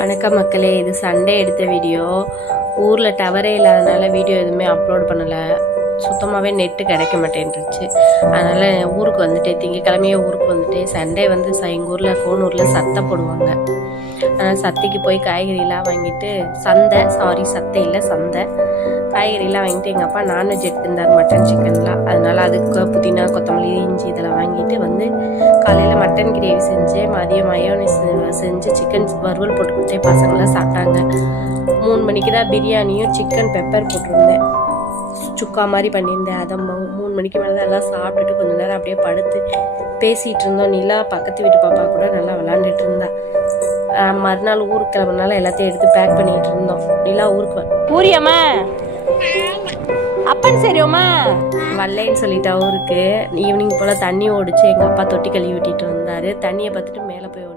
வணக்கம் மக்களே, இது சண்டே எடுத்த வீடியோ. ஊரில் டவரே இல்லாதனால வீடியோ எதுவுமே அப்லோட் பண்ணலை. சுத்தமாகவே நெட்டு கிடைக்க மாட்டேன்ருச்சு. அதனால் ஊருக்கு வந்துட்டு திங்கக்கிழமையே ஊருக்கு வந்துட்டு சண்டே வந்து எங்கள் ஊரில் கோனூரில் சத்தை போடுவாங்க. அதனால் சத்தைக்கு போய் காய்கறிலாம் வாங்கிட்டு சத்தை இல்லை சந்தை காய்கறிலாம் வாங்கிட்டு எங்கள் அப்பா நான்வெஜ் எடுத்துருந்தார், மட்டன் சிக்கன்லாம். அதனால் அதுக்கு புதினா கொத்தமல்லி இஞ்சி இதெல்லாம் வாங்கிட்டு வந்து காலையில் மட்டன் கிரேவி செஞ்சேன். மதியம் மயோனைஸ் செஞ்சு சிக்கன் வறுவல் போட்டு கொடுத்தேன். பசங்களாம் சாப்பிட்டாங்க. 3 மணிக்கு தான் பிரியாணியும் சிக்கன் பெப்பர் போட்டிருந்தேன், சுக்கா மாதிரி பண்ணியிருந்தேன். அதை 3 மணிக்கு மேலே தான் எல்லாம் சாப்பிட்டுட்டு கொஞ்சம் நேரம் அப்படியே படுத்து பேசிகிட்டு இருந்தோம். நிலா பக்கத்து வீட்டு பாப்பா கூட நல்லா விளாண்டுட்டு இருந்தா. மறுநாள் ஊருக்கு கிளம்புனால எல்லாத்தையும் எடுத்து பேக் பண்ணிட்டு இருந்தோம். நிலா ஊருக்கு ஊரியம்மா அப்பன்னு சரியோம்மா வரலேன்னு சொல்லிட்டா ஊருக்கு. ஈவினிங் போல் தண்ணி ஓடிச்சு. எங்கள் அப்பா தொட்டி கழுவி விட்டிட்டு வந்தார். தண்ணியை பார்த்துட்டு மேலே போய்